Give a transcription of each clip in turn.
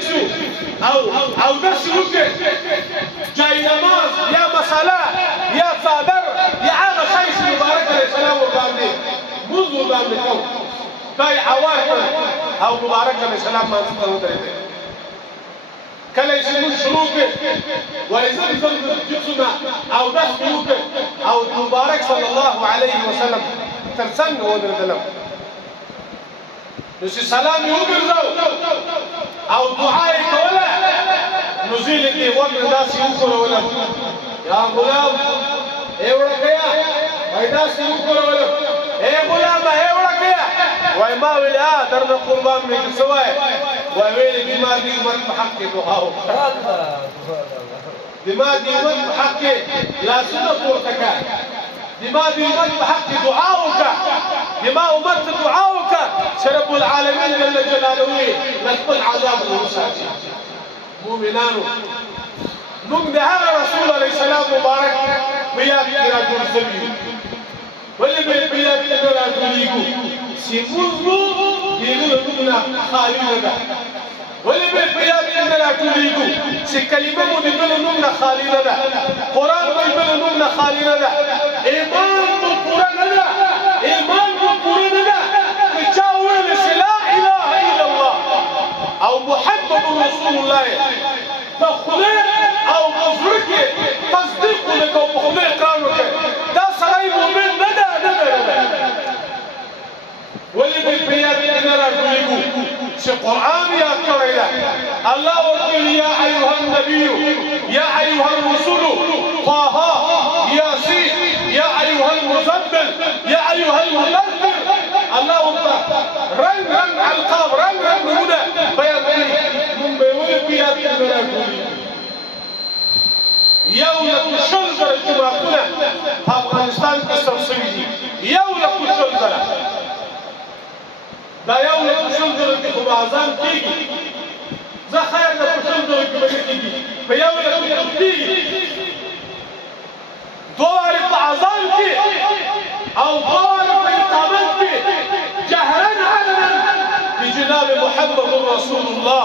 شریک شو او داسې وکړې جاینماز یا مساله یا څادر یا هغه شی چې مبارک علیه السلام ورباندې مونځ ورباندې کوو دا یې هوار کړ او مبارک علیه السلام مانځه ته ودرېدی کله چې موږ شروع کړ وایي زه جسونه اودس مې وکړ او مبارک صلی الله علیه وسلم تر څنګ ودرېدلم نو چې سلام یې وګرځاو او دعا یې کوله نو زه یې دې غوږ نه داسې وښورولم یا غلام ای وړکیه وایي داسې وښورولم ای غلامه ای وړکیه وایي ما ویلې درنه قربان مې که څه وایې وایي ویلې بما دې امت په حق کې دعا وکړه بما دې امت په حق کې لاسونه پورته کړه بما دې امت په حق کې دعا وکړه بما امت دعا وکړه چې رب العالمین جل جلاله له خپل عذاب نه وساتي مؤمنانو موږ د هغه رسول علیه السلام مبارک په یاد کې راجوړ شوي یو ولې به په یاد کې راجوړېږو چې موږ د هغه له موږ نه خالي نه ده ولې به په یاد کې راجوړېږو چې کلمه مو د بل نوم نه خالي نه ده قرآن مو د بل نوم نه خالي نه ده ایمان مو پوره نه ده ایمان مو پوره نه ده که چا وویل چې لا اله الا الله او محمد رسول الله په خدای او په زړه کې تصدیق وکړي او په خدای اقرار وکړي دا سړی مؤمن نه ده نه ده ولې به په یاد کې نه راټولېږو چې قرآن یاد کړی ده الله ورته یا ایها النبي یا ایها الرسول طه یاسین یا ایها المزمل یا ایها المدثر الله ورته رنګ رنګ القاب رنګ رنګ نمونه بیان کړي موږ به ولې په یاد کې نه راټولېږو یو لکه شل زره جوماتونه په افغانستان کې سم شوي دي یو لکه شل زره دا یو لکه شل زره کې خو به اذان کېږي زه خیر ده په شل زره کې به نه کېږي په یو لکه کې کېږي دوه وارې په اذان کې او دوه وارې په اقامت کې جهرا علنا بجناب محمد رسول الله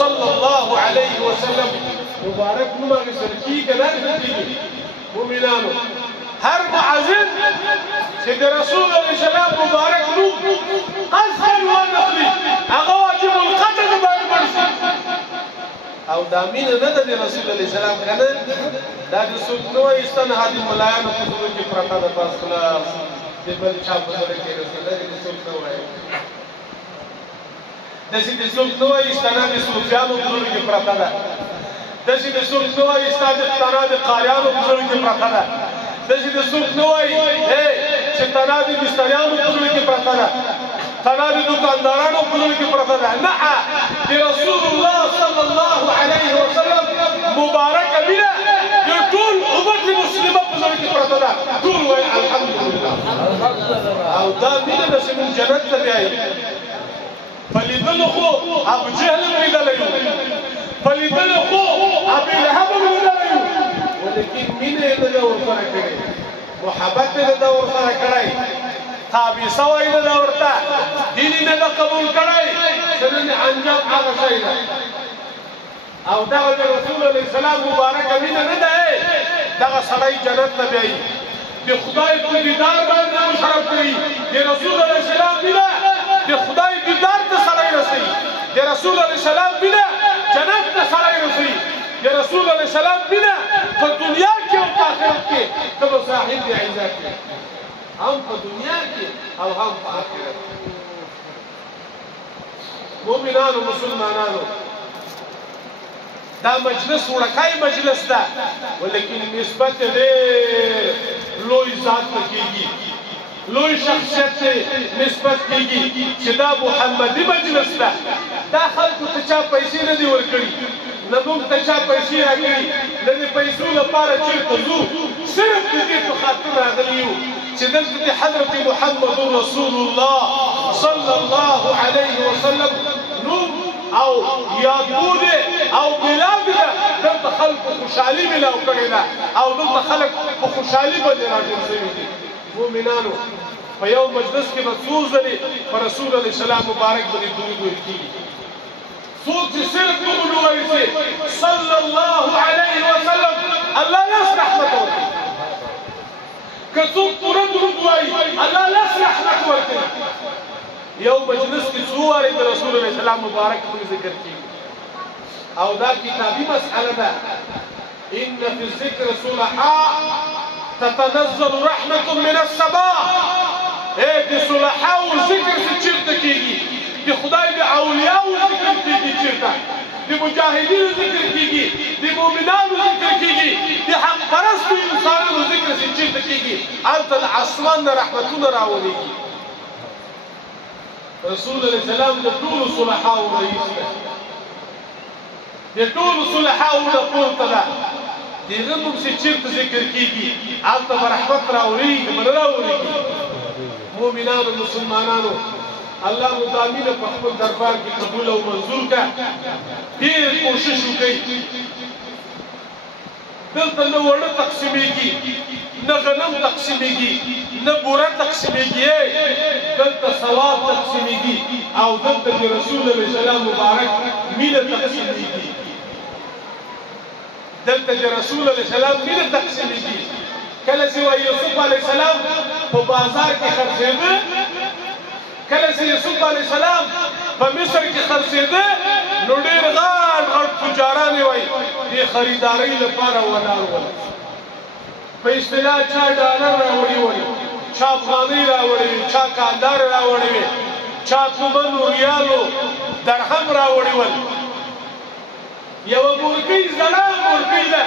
صلى الله عليه وسلم مبارک نوم اخیستل کېږي که نه اخیستل کېږي مؤمنانو هر معزز چې د رسول علیه السلام مبارک نوم قصدا ونخلي هغه واجب القتل باید مړ شي او دا مینه نه ده د رسول علیه السلام که نه دا د څوک نه وایي ستا نه هادي ملایانو په زړه کې پرته ده بس خلاص د بل چا په زړه کې رسول داسې د څوک نه وایي داسې د څوک نه وایي ستا نه د صوفیانو په زړه کې پرته ده داسې د څوک نه وایي ستا د تنا د قاریانو په زړه کې پرته ده داسې د څوک نه وایي چې تنا د مستریانو په زړه کې پرته ده تنا د دوکاندارانو په زړه کې پرته ده نه د رسول الله صلی الله علیه وسلم مبارکه مینه د ټول امت مسلمه په زړه کې پرته ده ټول وایي الحمدلله او دا مینه ده چې موږ جنت ته بیایي په لیدلو خو ابو جهل هم لیدلی یو په لیدلو خو ابو لهب هم لیدلی یو ولیکن مینه یې نه ده ورسره کړې محبت یې نه ده ورسره کړی تابع سوی نه ده ورته دین یې نه ده قبول کړی چې نن انجام هغه شی ده او دغه د رسول علیه السلام مبارکه مینه نه ده دغه سړی جنت ته بیایي د خدای په دیدار باندې مشرف کړي د رسول علیه السلام مینه د خدای دیدار ته سړی رسوي د رسول علیه السلام مینه جنت ته سړی رسوي د رسول علیه السلام مینه په دنیا کې او په آخرت کې ته به صاحب د عزت کې هم په دنیا کې او هم په آخرت کې مؤمنانو مسلمانانو دا مجلس وړکای مجلس ده ولیکن نسبت ډېر لوی ذات ته کېږي لوی شخصیت ته نسبت کېږي چې دا محمدي مجلس ده دا خلکو ته چا پیسې نه دي ورکړي نه موږ ته چا پیسې راکړي نه د پیسو لپاره چېرته ځو صرف د دې په خاطر راغلي یو چې دلته د حضرت محمد رسول الله صلی الله علیه وسلم نوم او یادبود او بلاد ده دلته خلکو خوشحالي ملاو کړې ده او دلته خلک په خوشحالي باندې راټول شوي دي مؤمنانو په یو مجلس کې به څو ځلې په رسول علیه السلام مبارک باندې درود ویل کېږي څوک چې صرف دومره ووایي چې صلی الله علیه وسلم الله لاس رحمت ورکړي که څوک پوره درود ووایي الله لاس رحمت ورکړي یو مجلس کې څو وارې د رسول الله سلام مبارک په ذکر کېږي او دا کتابي مسأله ده إن في الذكر صلحاء تتنزل رحمة من السماء د صلحاء ذکر څه چېرته کېږي د خدای د اولیاءو ذکر کېږي چېرته د مجاهدینو ذکر کېږي د مؤمنانو ذکر کېږي د حق پرستو انسانانو ذکر څه چېرته کېږي هلته د اسمان نه رحمتونه راولېږي رسول الله سلام د ټولو صلحاءو رئیس دی د ټولو صلحاءو نه پورته ده د هغه نوم چې چېرته ذکر کېږي هلته به رحمت راولېږي به نه راولېږي مؤمنانو مسلمانانو الله مدامینه په خپل دربار کې قبول او منظور کړه ډېر کوشش وکړئ دلته نه وړه تقسیمېږي نه غنم تقسیمېږي نه بوره تقسیمېږي دلته ثواب تقسیمېږي او دلته د رسول الله سلام مبارک مینه تقسیمېږي دلته د رسول الله سلام مینه تقسیمېږي کله چې یوسف علیه السلام په بازار کې خرڅېده کله چې یوسف علیه السلام په مصر کې خرڅېده نو ډېر غټ غټ تجاران یې وایي د خریدارۍ لپاره ولاړ ول په اصطلاح چا ډالر راوړي ول چا افغانۍ راوړي وي چا کاندار راوړي وي چا تومن ریالو درهم راوړي ول یوه مورکۍ زړه مورکۍ ده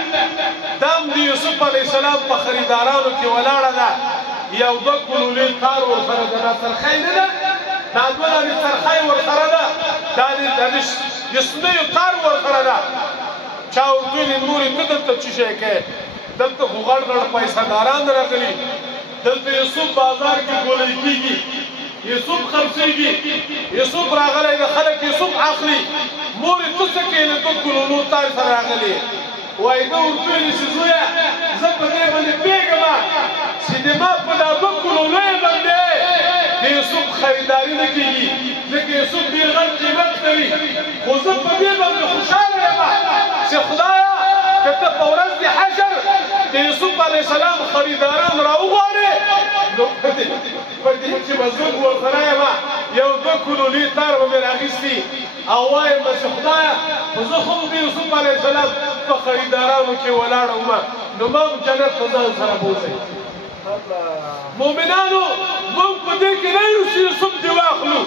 دا هم د یوسف علیه السلام په خریدارانو کې ولاړه ده یو دوه ګلولې تار ورسره ده دا څرخی نه ده دا دوه دانې څرخی ورسره ده دا د یسمیو تار ورسره ده چا ورته ویلي مورې ته دلته څه شی کوې دلته خو غټ غټ پیسه داران راغلي دلته یوسف بازار کې ګولۍ کېږي یوسف خرڅېږي یوسف راغلی د خلک یوسف اخلي مورې ته څه کوې د دوه ګلولو تار سره راغلي وایي ده ورته ویلي چې زویه زه په دې باندې پوهېږم چې د ما په دا دوه ګلولو باندې د یوسف خریداري نه کېږي ځکه یوسف ډېر غټ قیمت لري خو زه په دې باندې خوشحاله یم چې خدایه که ته په ورځ د حشر د یوسف علیه السلام خریداران راوغواړې نو په دې چې به زه ورسره یم یو دوه کلولې تار به مې راخیستي او وایم به چې خدایه خو زه خو د یوسف علیه السلام په خریدارانو کې ولاړه وم نو ما هم جنت ته ځان سره بوځئ مؤمنانو موږ په دې کې نه یو چې یوسف دې واخلو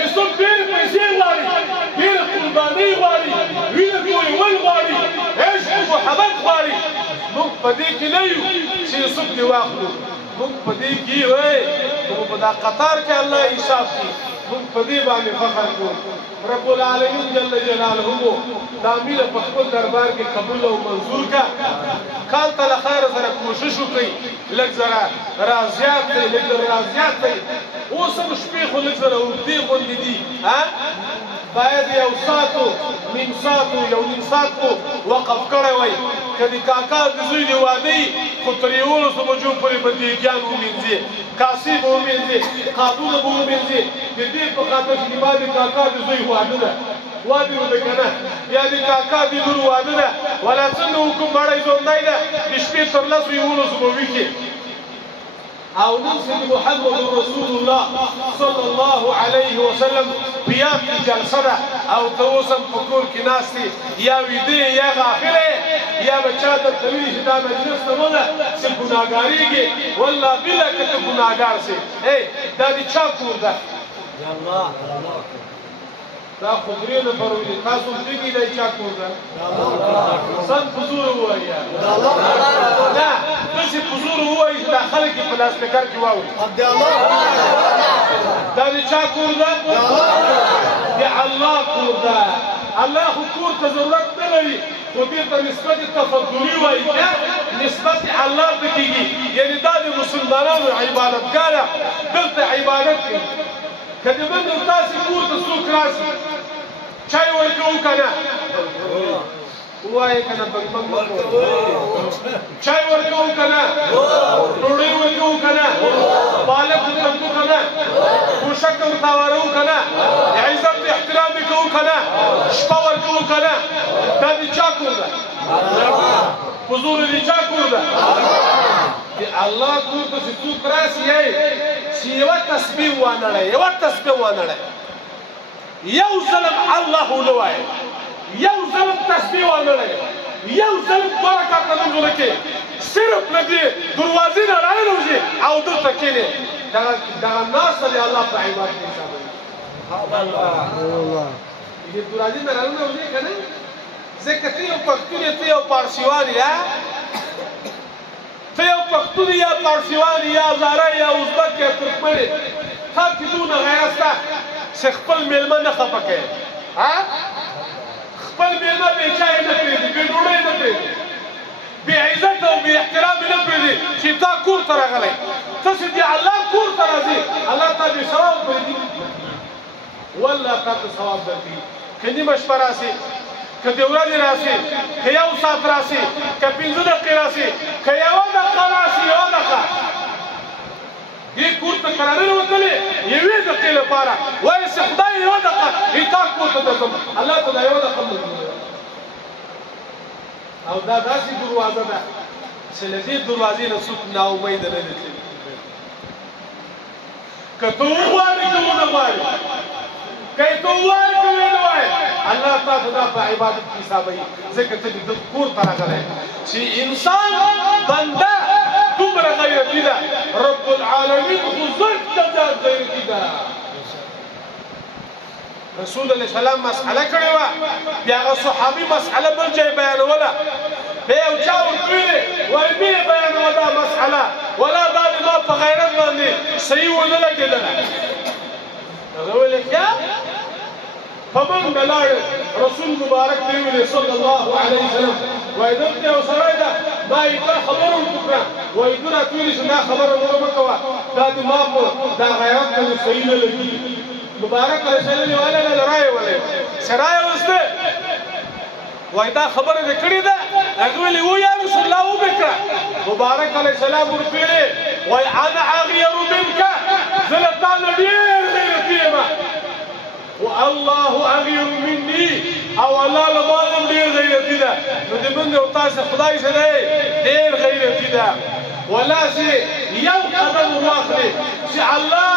یوسف ډېرې پیسې غواړي ډېره قربانۍ غواړي وینه تویول غواړي عشق محبت غواړي موږ په دې کې نه یو چې یوسف دې واخلو موږ په دې کې یو په دا قطار کې الله حساب کوي موږ په دې باندې فخر کوو رب العالمین جل جلاله دا مینه په خپل دربار کې قبول او منظور کړه کال ته له خیره سره کوشش وکړئ لږ زره رازیات کړئ لږ زره رازیات کړئ اوس هم شپې خو لږ زره اوږدې غوندې دي باید یو ساعت نیم ساعت یو نیم ساعت وقف کړی وای که د کاکا د زوی د واده خو تر 11 بجو پورې به دیګیان ومینځي کاسې به ومینځي قابونه به ومینځي د دې په خاطر چې ما د کاکا د زوی واده ده واده وده که نه یا د کاکا د لور واده ده ولا څنګه حکم مړی ژوندی ده د شپې تر 10 11 به ویښې او نن چې محمد رسول الله صلی الله علیه وسلم بیا کې جلسه ده او ته اوس هم په کور کې ناست یې یا ویده یا غافل یا به چا درته ویلي چې دا مجلس ته مه ځه چې ګناهګارېږې والله بله که ته ګناهګار سې دا د چا کور ده دا خو درې نفر ویلي تاسو هم پوهېږئ دا چا کور ده سم په زوره ووایي نه داسې په زوره ووایي چې دا خلک یې په لاسپیکر کې واوري دا د چا کور ده د الله کور ده الله خو کور ته ضرورت نه لري خو دې ته نسبت تفضلي وایي که نسبت الله ته کېږي یعنې دا د مسلمانانو عبادتګاه دلته عبادت کوي که د بل تاسې کور ته څوک راشي چای ورکوو که نه ووایې که نه بنګ چای ورکوو که نه ډوډۍ ورکوو که نه پالک ورکوو که نه پوشک ورته واروو که نه عزت احترام یې کوو کوو که نه شپه ورکوو که نه دا د چا کور ده حضور د چا کور ده د الله کور ته چې څوک راسي چې یوه تسبیح وانړی یوه تسبیح وانړی یو ظلم الله ونه وایي یو ظلم تسبیح وانړی یو ظلم دوه رکعته لمونځونه کې صرف له دې دروازې نه راوځي او دلته کښېنې دغه ناسته د الله په عبادت کې حسابوي دې دروازې نه راوځي که نه ځکه ته یو پښتون یې ته یو پارسیوان یې ته یو پښتون یا پارسیوان یا هزاره یا ازبک یا ترکمن یې تا کې دونه غیرت شته چې خپل میلمه نه خفه کوې خپل میلمه بې چایې نه پرېږدي بې ډوډۍ نه پرېږدي بې عزت او بې احترام یې نه پرېږدي چې تا کور ته راغلی ته چې د الله کور ته راځې الله تا بې ثواب پرېږدي والله تا ته ثواب درکوي که نیمه شپه راسې که د ورځې راسې که یو ساعت راسې که 5 دقیقې راسې که یوه دقیقه راسې یوه دقیقه دې کور ته که راننوتلې یوې دقیقې لپاره وایې چې خدای یوه دقیقه تا کور ته درځم الله ته دا یوه دقیقه هم او دا داسې دروازه ده چې له دې دروازې نه څوک ناامیده نه دي تللي که ته وغواړې که ونه غواړې که ته ووایې که ویې نه وایې الله تا ته دا په عبادت کې حسابوي ځکه ته د ده کور ته راغلی چې انسان بنده دومره غیرتي ده رب العالمین خو زړ ته ذات غیرتي ده رسول الله سلام مسأله کړې وه بیا هغه صحابي مسأله بل ځای بیانوله بیا یو چا ورکړې وایي مې بیانوه دا مسأله ولا دا د ما په غیرت باندې صحیح ونه لګېدله هغه ویلې ښه په منډه لاړ رسول مبارک ته یې ویلې صلی الله علیه وسلم وایي دلته یو سړی ده ما یې دا خبره ورته کړه وایي ده راته ویلې چې دا خبره ونه مه کوه دا د ما په دا غیرت باندې صحیح نه لګېږي مبارک علیه السلام یې ویله نه رایې ولې چې رایې وسته وایي دا خبره دې کړې ده هغه ویلې و یا رسول الله ومې کړه مبارک علیه السلام ورته ویلې وایي انا اغیر منک زه له تا نه ډېر غیرتي یم والله اغیر مني او الله له ما نه ډېر غیرتي ده نو د موږ او تاسو خدای څه دی ډېر غیرتي ده ولا چې یو قدم واخلې چې الله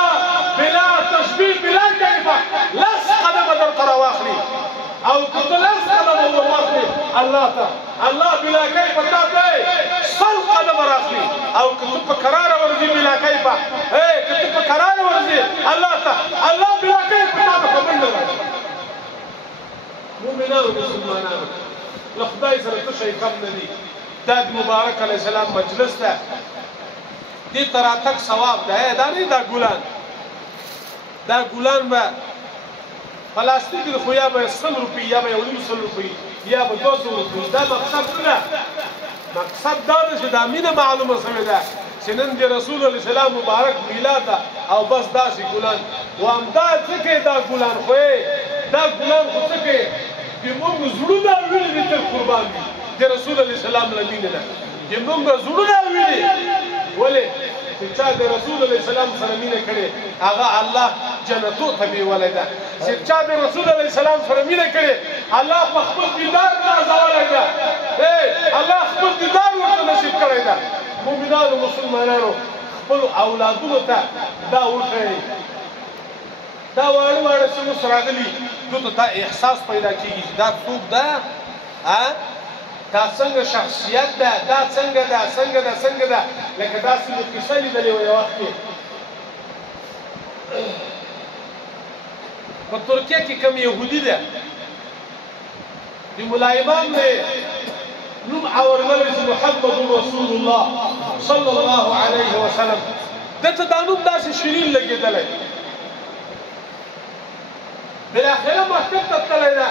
بلا تشبیه بلا کیفه لس قدم درته راواخلي او که ته لس قدم ورواخلې الله ته الله بلا کیفه تا ته 100 قدم راخلي او که ته په کراره ورځې بلا کیفه که ته په کراره ورځې الله ته الله بلا کیفه تا ته په منډه راځي مؤمنانو مسلمانانو له خدای سره څه شی کم نه دي دا د مبارک علیه السلام مجلس ده دې ته راتګ ثواب ده دا نه دا ګلان دا ګلان به پلاستیک د خو یا به 100 روپۍ یا به 100 روپۍ یا به 200 روپۍ دا مقصد نه ده مقصد دا ده چې دا مینه معلومه شوې ده چې نن د رسول الله سلام مبارک میلاد ده او بس داسې ګلان و همدا څه کوي دا ګلان خو دا ګلان خو څه کوي د موږ زړونه ویلې دي تر قربان دي د رسول الله سلام له مینې نه د موږ زړونه ویلې ولې چې چا د رسول الله سلام سره مینه کړې هغه الله جنتو ته بیولی ده چې چا د رسول الله سلام سره مینه کړې الله په خپل دیدار نازولی ده الله خپل دیدار ورته نصیب کړی ده مؤمنانو مسلمانانو خپلو اولادونو ته دا وښیئ دا واړه واړه چې اوس راغلي دوی ته دا احساس پیدا کېږي چې دا څوک ده دا څنګه شخصیت ده دا څنګه ده څنګه ده څنګه ده لکه داسې مې کیسه لیدلې وه یو وخت کې په ترکیه کې کوم یهودي ده د ملا امام دی نوم اورملی چې محمد رسول الله صلی الله علیه وسلم دته دا نوم داسې شیرین لګېدلی بالاخره مکتب ته تللی ده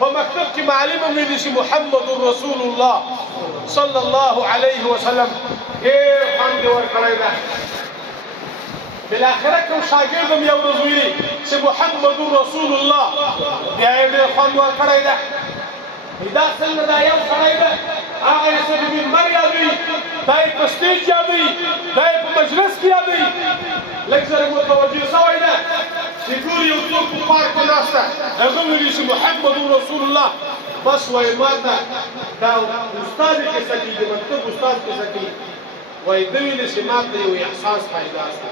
په مکتب کې معلم هم ویلي چې محمد رسول الله صلی الله علیه وسلم ډېر خوند یې ورکړی ده بالاخره کوم شاګرد هم یو ورځ ویلي چې محمد رسول الله بیا یې ډېر خوند ورکړی ده دا څنګه دا یو سړی ده هغه یې څه د منبر یادوي دا یې په سټیج یادوي دا یې په مجلس کې یادوي لږ زره متوجه شوی ده چې چې ټول یو څوک په پارک کې ناسته هغه ویلي چې محمد رسول الله بس وایي ما ته دا استاد یې کیسه کوي د مکتب استاد کیسه کوي وایي ده ویلي چې ما ته یو احساس پیدا شو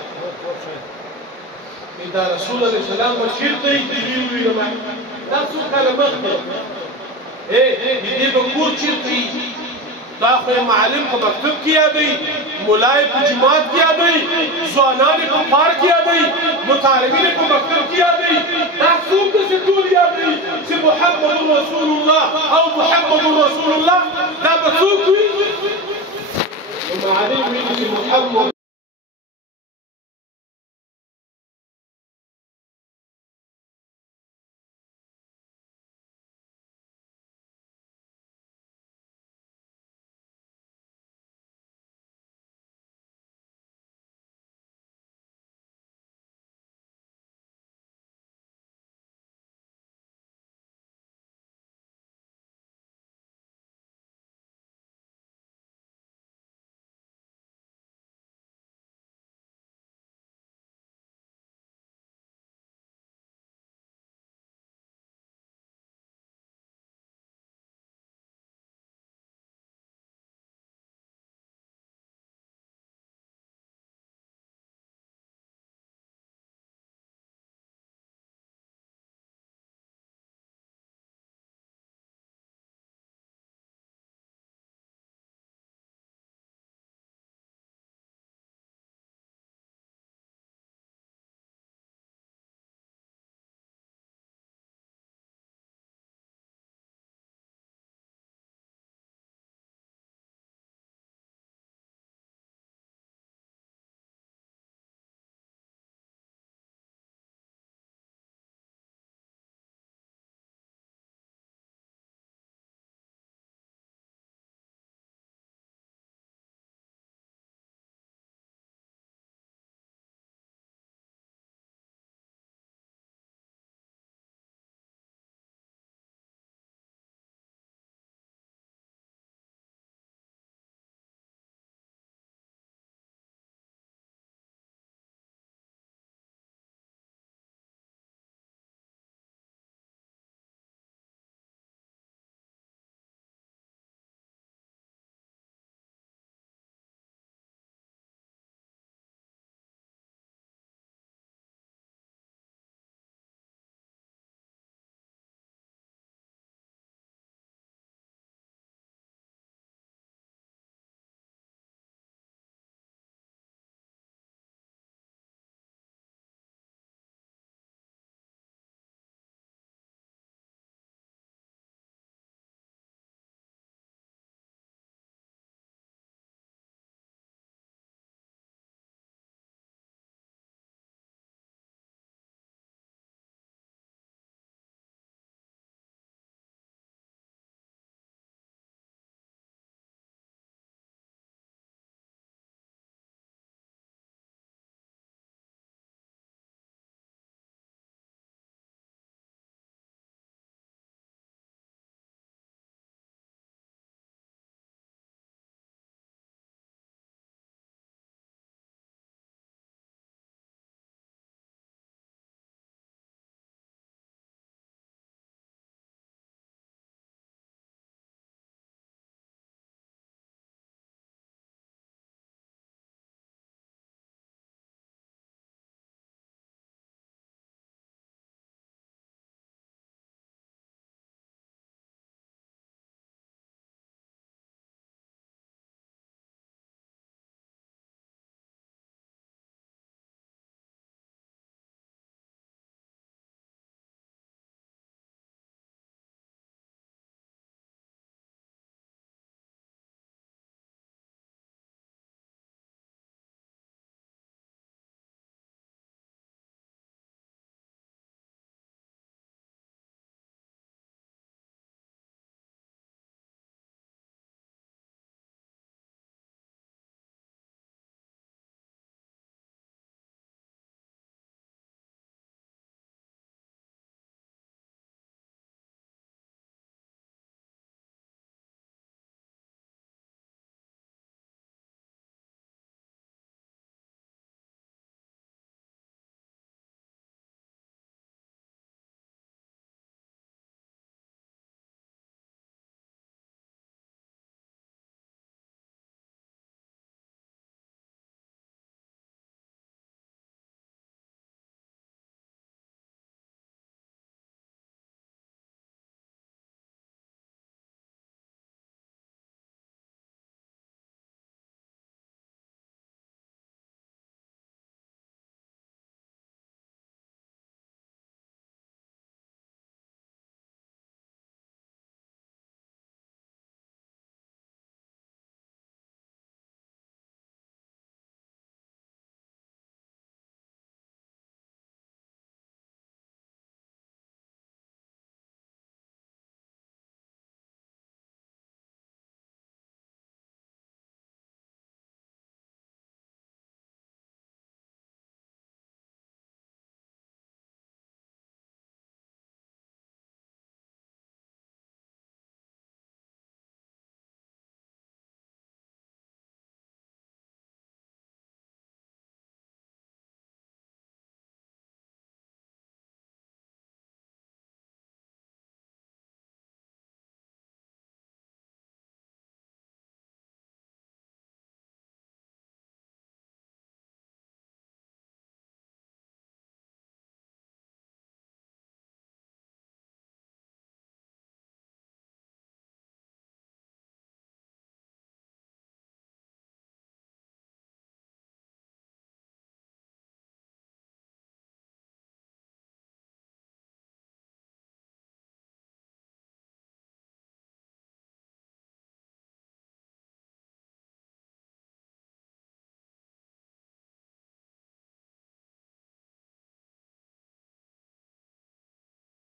دا رسول الله سلام به چېرته یې دې وویلم دا څو کاله مخکې دې به کور چېرته یي دا خو یې معلم په مکتب کې یادوي ملا یې په جماعت کې یادوي ځوانان یې په پارک کې یادوي مطالبین یې په مکتب کې یادوي دا څوک داسې ټول یادوي چې محمد رسول الله او محمد رسول الله دا به څوک وي معلم ویلي چې محمد